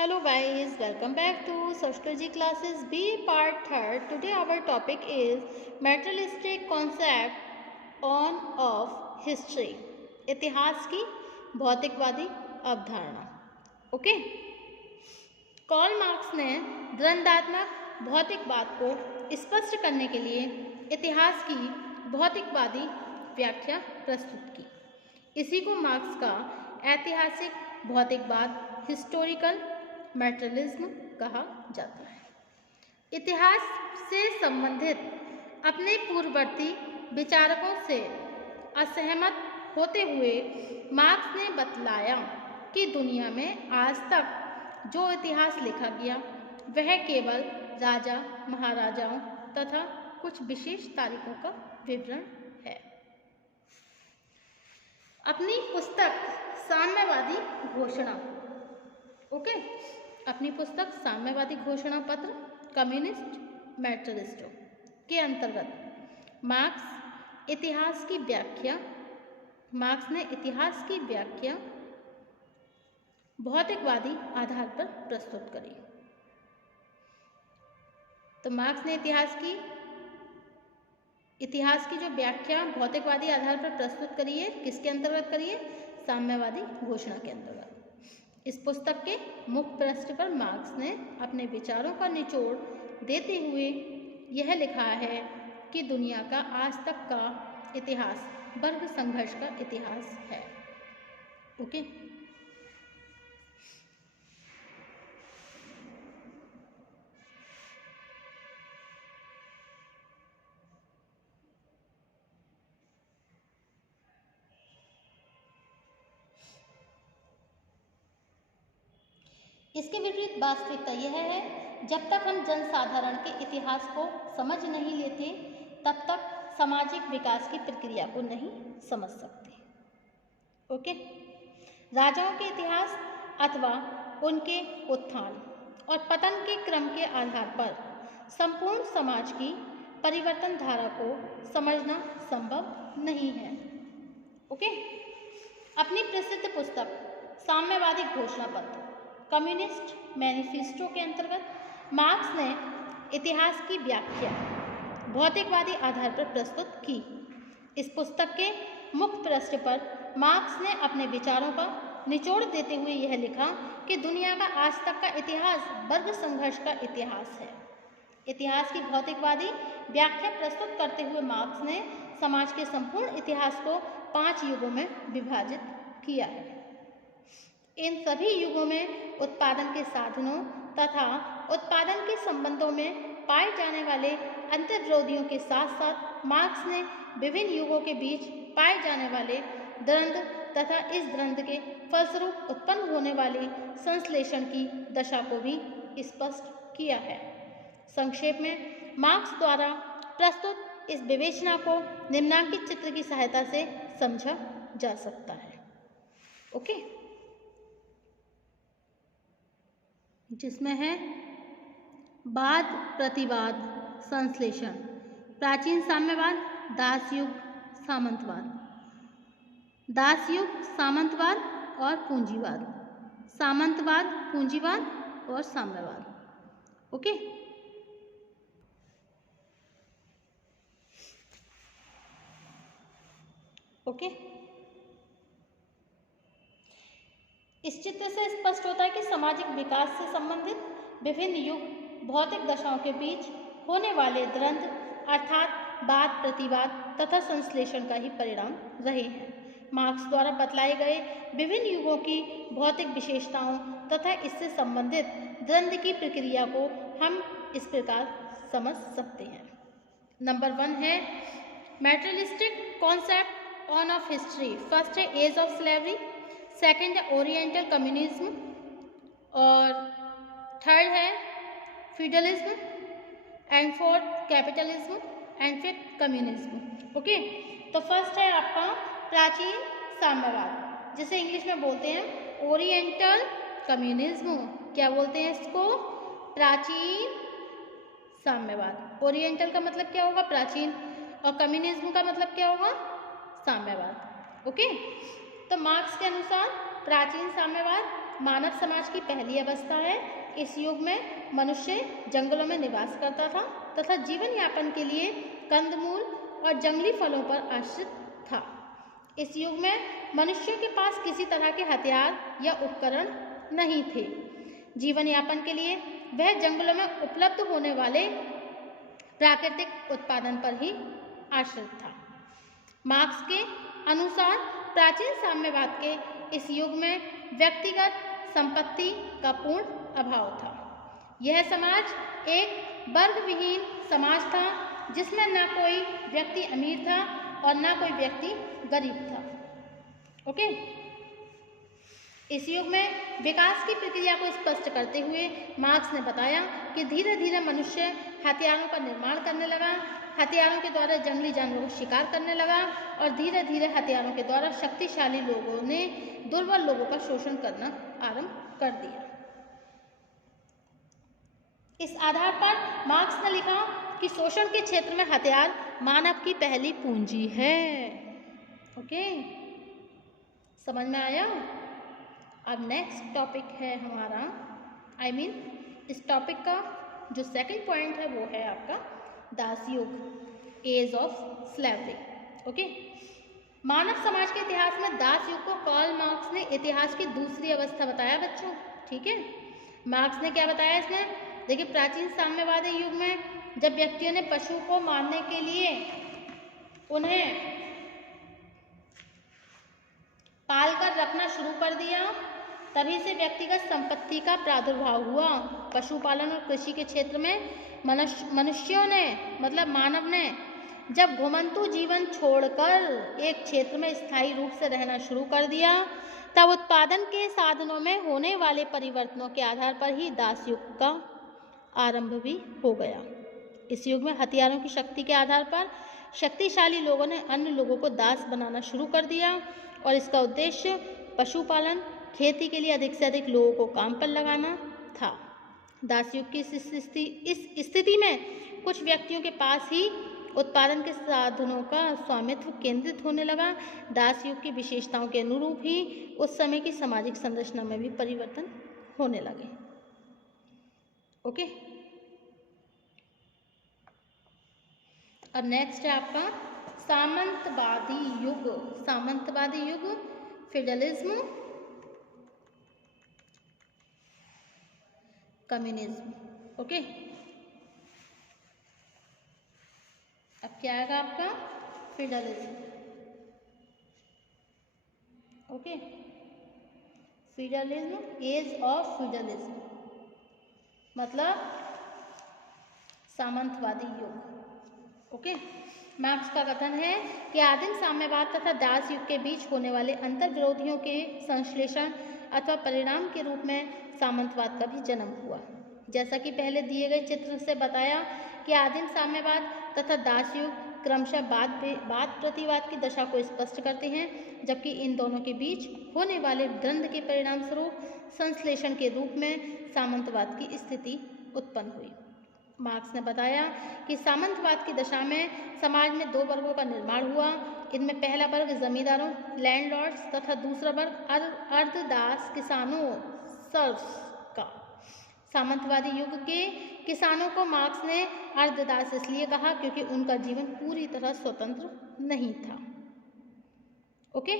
Hello guys, welcome back to Sociology classes B part 3rd. Today our topic is materialistic concept on of history. इतिहास की भौतिकवादी अवधारणा. Okay. Karl Marx ने द्वंद्वात्मक भौतिकवाद को स्पष्ट करने के लिए इतिहास की भौतिकवादी व्याख्या प्रस्तुत की. इसी को मार्क्स का ऐतिहासिक भौतिकवाद हिस्टोरिकल मैटेरियलिज्म कहा जाता है. इतिहास से संबंधित अपने पूर्ववर्ती विचारकों से असहमत होते हुए मार्क्स ने बतलाया कि दुनिया में आज तक जो इतिहास लिखा गया वह केवल राजा महाराजाओं तथा कुछ विशेष तारीखों का विवरण है. अपनी पुस्तक साम्यवादी घोषणा अपनी पुस्तक साम्यवादी घोषणा पत्र कम्युनिस्ट मैटेरियलिस्टों के अंतर्गत मार्क्स ने इतिहास की व्याख्या भौतिकवादी आधार पर प्रस्तुत करी. तो मार्क्स ने इतिहास की जो व्याख्या भौतिकवादी आधार पर प्रस्तुत करी है, किसके अंतर्गत करी है? साम्यवादी घोषणा के अंतर्गत. इस पुस्तक के मुख्य पृष्ठ पर मार्क्स ने अपने विचारों का निचोड़ देते हुए यह लिखा है कि दुनिया का आज तक का इतिहास वर्ग संघर्ष का इतिहास है. ओके. इसके विपरीत वास्तविकता यह है, जब तक हम जनसाधारण के इतिहास को समझ नहीं लेते तब तक सामाजिक विकास की प्रक्रिया को नहीं समझ सकते. ओके. राजाओं के इतिहास अथवा उनके उत्थान और पतन के क्रम के आधार पर संपूर्ण समाज की परिवर्तन धारा को समझना संभव नहीं है. ओके. अपनी प्रसिद्ध पुस्तक साम्यवादी घोषणा पत्र कम्युनिस्ट मैनिफेस्टो के अंतर्गत मार्क्स ने इतिहास की व्याख्या भौतिकवादी आधार पर प्रस्तुत की. इस पुस्तक के मुख्य पृष्ठ पर मार्क्स ने अपने विचारों का निचोड़ देते हुए यह लिखा कि दुनिया का आज तक का इतिहास वर्ग संघर्ष का इतिहास है. इतिहास की भौतिकवादी व्याख्या प्रस्तुत करते हुए मार्क्स ने समाज के संपूर्ण इतिहास को 5 युगों में विभाजित किया है. इन सभी युगों में उत्पादन के साधनों तथा उत्पादन के संबंधों में पाए जाने वाले अंतर्विरोधियों के साथ साथ मार्क्स ने विभिन्न युगों के बीच पाए जाने वाले द्वंद्व तथा इस द्वंद्व के फलस्वरूप उत्पन्न होने वाली संश्लेषण की दशा को भी स्पष्ट किया है. संक्षेप में मार्क्स द्वारा प्रस्तुत इस विवेचना को निम्नांकित चित्र की सहायता से समझा जा सकता है. ओके. जिसमें है वाद प्रतिवाद संश्लेषण, प्राचीन साम्यवाद, दासयुग सामंतवाद और पूंजीवाद, सामंतवाद पूंजीवाद और साम्यवाद. ओके. ओके. इस चित्र से स्पष्ट होता है कि सामाजिक विकास से संबंधित विभिन्न युग भौतिक दशाओं के बीच होने वाले द्वंद्व अर्थात वाद प्रतिवाद तथा संश्लेषण का ही परिणाम रहे हैं. मार्क्स द्वारा बतलाए गए विभिन्न युगों की भौतिक विशेषताओं तथा इससे संबंधित द्वंद्व की प्रक्रिया को हम इस प्रकार समझ सकते हैं. नंबर 1 है materialistic concept on off history. First है एज ऑफ स्लेवरी, सेकेंड है ओरिएंटल कम्युनिज्म और थर्ड है feudalism and fourth capitalism and fifth communism. Okay. तो फर्स्ट है आपका प्राचीन साम्यवाद, जिसे इंग्लिश में बोलते हैं ओरिएंटल कम्युनिज्म. क्या बोलते हैं इसको? प्राचीन साम्यवाद. ओरिएंटल का मतलब क्या होगा? प्राचीन. और कम्युनिज्म का मतलब क्या होगा? साम्यवाद. ओके. तो मार्क्स के अनुसार प्राचीन साम्यवाद मानव समाज की पहली अवस्था है। इस युग में मनुष्य जंगलों में निवास करता था तथा जीवन यापन के लिए कंदमूल और जंगली फलों पर आश्रित था। इस युग में मनुष्यों के पास किसी तरह के हथियार या उपकरण नहीं थे। जीवन यापन के लिए वह जंगलों में उपलब्ध होने वाले प्राकृतिक उत्पादन पर ही आश्रित था। मार्क्स के अनुसार प्राचीन साम्यवाद के इस युग में व्यक्तिगत संपत्ति का पूर्ण अभाव था। यह समाज एक वर्गविहीन समाज था जिसमें न कोई व्यक्ति अमीर था और न कोई व्यक्ति गरीब था। ओके, इस युग में विकास की प्रक्रिया को स्पष्ट करते हुए मार्क्स ने बताया कि धीरे धीरे मनुष्य हथियारों का निर्माण करने लगा, हथियारों के द्वारा जंगली जानवरों को शिकार करने लगा और धीरे धीरे हथियारों के द्वारा शक्तिशाली लोगों ने दुर्बल लोगों का शोषण करना आरंभ कर दिया। इस आधार पर मार्क्स ने लिखा कि शोषण के क्षेत्र में हथियार मानव की पहली पूंजी है। ओके, समझ में आया? अब नेक्स्ट टॉपिक है हमारा, इस टॉपिक का जो सेकंड पॉइंट है वो है आपका दास युग, एज ऑफ स्लेवरी। ओके, मानव समाज के इतिहास में दास युग को कार्ल मार्क्स ने इतिहास की दूसरी अवस्था बताया बच्चों। ठीक है, मार्क्स ने क्या बताया इसमें? देखिए, प्राचीन साम्यवादी युग में जब व्यक्तियों ने पशु को मारने के लिए उन्हें पालकर रखना शुरू कर दिया, तभी से व्यक्तिगत संपत्ति का प्रादुर्भाव हुआ। पशुपालन और कृषि के क्षेत्र में मनुष्यों ने मतलब मानव ने जब घुमंतु जीवन छोड़कर एक क्षेत्र में स्थायी रूप से रहना शुरू कर दिया, तब उत्पादन के साधनों में होने वाले परिवर्तनों के आधार पर ही दास युग का आरंभ भी हो गया। इस युग में हथियारों की शक्ति के आधार पर शक्तिशाली लोगों ने अन्य लोगों को दास बनाना शुरू कर दिया और इसका उद्देश्य पशुपालन, खेती के लिए अधिक से अधिक लोगों को काम पर लगाना था। दास युग की इस स्थिति में कुछ व्यक्तियों के पास ही उत्पादन के साधनों का स्वामित्व केंद्रित होने लगा। दास युग की विशेषताओं के अनुरूप ही उस समय की सामाजिक संरचना में भी परिवर्तन होने लगे। ओके, अब नेक्स्ट है आपका सामंतवादी युग। सामंतवादी युग, फेडरलिज्म, कम्युनिज्म। ओके, अब क्या आएगा आपका? Federalism. Okay, federalism, age of federalism मतलब सामंतवादी युग। ओके, मार्क्स का कथन है कि आदिम साम्यवाद तथा दास युग के बीच होने वाले अंतर विरोधियों के संश्लेषण अथवा परिणाम के रूप में सामंतवाद का भी जन्म हुआ। जैसा कि पहले दिए गए चित्र से बताया कि आदिम साम्यवाद तथा दास युग क्रमशः वाद प्रतिवाद की दशा को स्पष्ट करते हैं, जबकि इन दोनों के बीच होने वाले द्वंद्व के परिणाम स्वरूप संश्लेषण के रूप में सामंतवाद की स्थिति उत्पन्न हुई। मार्क्स ने बताया कि सामंतवाद की दशा में समाज में दो वर्गों का निर्माण हुआ। इनमें पहला वर्ग जमींदारों, लैंडलॉर्ड्स तथा दूसरा वर्ग अर्धदास किसानों, सर्व्स का। सामंतवादी युग के किसानों को मार्क्स ने अर्धदास इसलिए कहा क्योंकि उनका जीवन पूरी तरह स्वतंत्र नहीं था। ओके,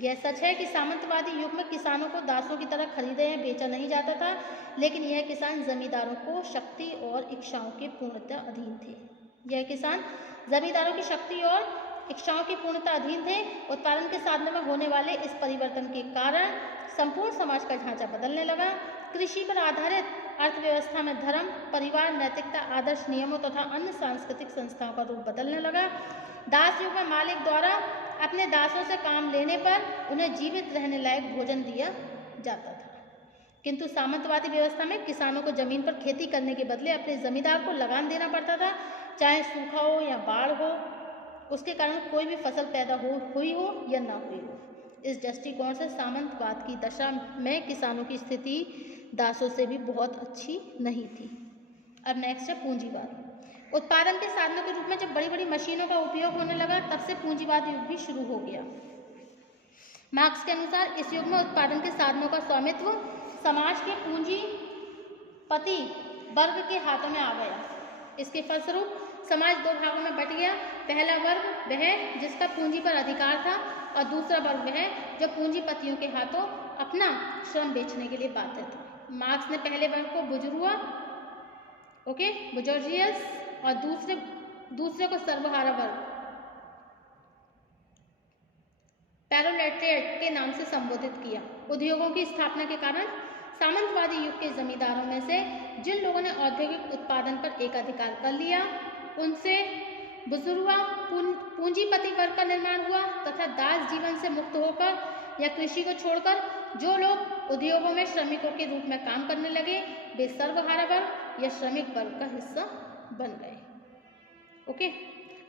यह सच है कि सामंतवादी युग में किसानों को दासों की तरह खरीदा या बेचा नहीं जाता था, लेकिन यह किसान जमींदारों को शक्ति और इच्छाओं के पूर्णतः अधीन थे। यह किसान जमींदारों की शक्ति और इच्छाओं की पूर्णतः अधीन थे। उत्पादन के साधनों में होने वाले इस परिवर्तन के कारण संपूर्ण समाज का ढांचा बदलने लगा। कृषि पर आधारित अर्थव्यवस्था में धर्म, परिवार, नैतिकता, आदर्श, नियमों तथा अन्य सांस्कृतिक संस्थाओं का रूप बदलने लगा। दास युग में मालिक द्वारा अपने दासों से काम लेने पर उन्हें जीवित रहने लायक भोजन दिया जाता था, किंतु सामंतवादी व्यवस्था में किसानों को जमीन पर खेती करने के बदले अपने जमींदार को लगान देना पड़ता था, चाहे सूखा हो या बाढ़ हो। उसके कारण कोई भी फसल पैदा हुई हो या ना हुई हो। इस दृष्टिकोण से सामंतवाद की दशा में किसानों की स्थिति दासों से भी बहुत अच्छी नहीं थी। अब नेक्स्ट है पूंजीवाद। उत्पादन के साधनों के रूप में जब बड़ी बड़ी मशीनों का उपयोग होने लगा, तब से पूंजीवाद युग भी शुरू हो गया। मार्क्स के अनुसार इस युग में उत्पादन के साधनों का स्वामित्व समाज के पूंजीपति वर्ग के हाथों में आ गया। इसके फलस्वरूप समाज दो भागों में बट गया। पहला वर्ग वह जिसका पूंजी पर अधिकार था और दूसरा वर्ग वह जो पूंजीपतियों के हाथों अपना श्रम बेचने के लिए बाध्य थे। मार्क्स ने पहले वर्ग को बुर्जुआ बुर्जोजियस और दूसरे को सर्वहारा वर्ग प्रोलेटेरिएट के नाम से संबोधित किया। उद्योगों की स्थापना के कारण सामंतवादी युग के जमींदारों में से जिन लोगों ने औद्योगिक उत्पादन पर एकाधिकार कर लिया उनसे बुजुर्गा पूंजीपति वर्ग का निर्माण हुआ तथा दास जीवन से मुक्त होकर या कृषि को छोड़कर जो लोग उद्योगों में श्रमिकों के रूप में काम करने लगे वे सर्वहारा वर्ग या श्रमिक वर्ग का हिस्सा बन गए। ओके,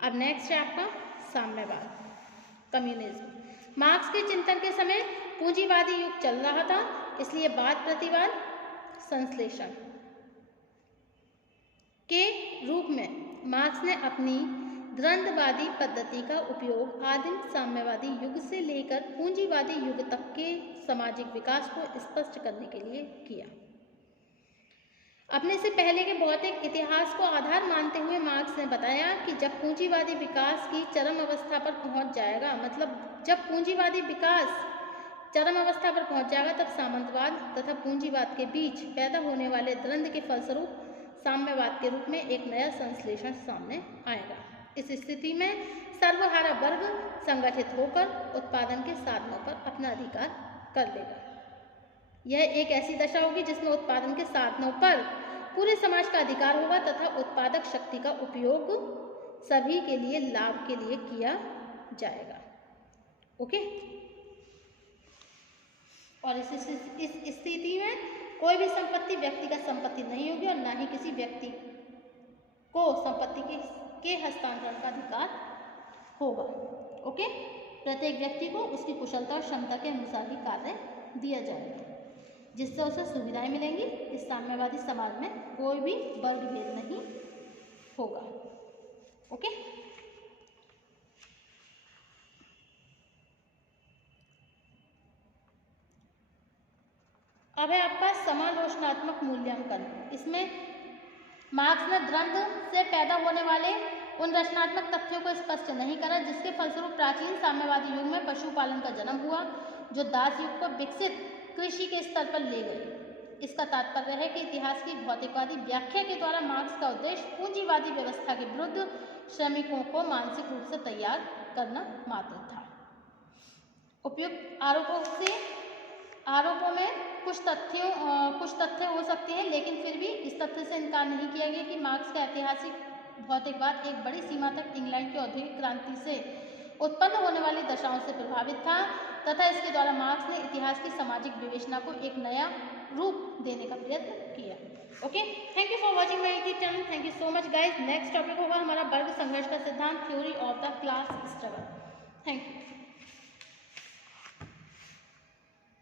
अब नेक्स्ट है आपका साम्यवाद, कम्युनिज्म। मार्क्स के चिंतन के समय पूंजीवादी युग चल रहा था, इसलिए वाद प्रतिवाद संश्लेषण के रूप में मार्क्स ने अपनी द्वंद्ववादी पद्धति का उपयोग आदिम साम्यवादी युग से लेकर पूंजीवादी युग तक के सामाजिक विकास को स्पष्ट करने के लिए किया। अपने से पहले के भौतिक इतिहास को आधार मानते हुए मार्क्स ने बताया कि जब पूंजीवादी विकास की चरम अवस्था पर पहुंच जाएगा, मतलब जब पूंजीवादी विकास चरम अवस्था पर पहुंच जाएगा, तब सामंतवाद तथा पूंजीवाद के बीच पैदा होने वाले द्वंद्व के फलस्वरूप साम्यवाद के रूप में एक नया संश्लेषण सामने आएगा। इस स्थिति में सर्वहारा वर्ग संगठित होकर उत्पादन के साधनों पर अपना अधिकार कर लेगा। यह एक ऐसी दशा होगी जिसमें उत्पादन के साधनों पर पूरे समाज का अधिकार होगा तथा उत्पादक शक्ति का उपयोग सभी के लिए लाभ के लिए किया जाएगा। ओके, और इस स्थिति में कोई भी संपत्ति व्यक्तिगत संपत्ति नहीं होगी और न ही किसी व्यक्ति को संपत्ति के हस्तांतरण का अधिकार होगा। ओके, प्रत्येक व्यक्ति को उसकी कुशलता और क्षमता के अनुसार ही कार्य दिया जाएगा जिससे उसे सुविधाएं मिलेंगी। इस साम्यवादी समाज में कोई भी वर्ग भेद नहीं होगा। ओके, अब है आपका समालोचनात्मक मूल्यांकन। इसमें मार्क्स ने द्वंद्व से पैदा होने वाले उन रचनात्मक तथ्यों को स्पष्ट नहीं करा जिसके फलस्वरूप प्राचीन साम्यवादी युग में पशुपालन का जन्म हुआ जो दास युग को विकसित कृषि के स्तर पर ले गए। इसका तात्पर्य है कि इतिहास की भौतिकवादी व्याख्या के द्वारा मार्क्स का उद्देश्य पूंजीवादी व्यवस्था के विरुद्ध श्रमिकों को मानसिक रूप से तैयार करना मात्र था। उपयुक्त आरोपों में कुछ तथ्य हो सकते हैं, लेकिन फिर भी इस तथ्य से इनकार नहीं किया गया कि मार्क्स का ऐतिहासिक भौतिकवाद एक बड़ी सीमा तक इंग्लैंड की औद्योगिक क्रांति से उत्पन्न होने वाली दशाओं से प्रभावित था तथा इसके द्वारा मार्क्स ने इतिहास की सामाजिक विवेचना को एक नया रूप देने का प्रयत्न किया। Okay, thank you for watching my YouTube channel. Thank you so much guys. Next topic होगा हमारा वर्ग संघर्ष का सिद्धांत, theory of the class struggle. Thank you.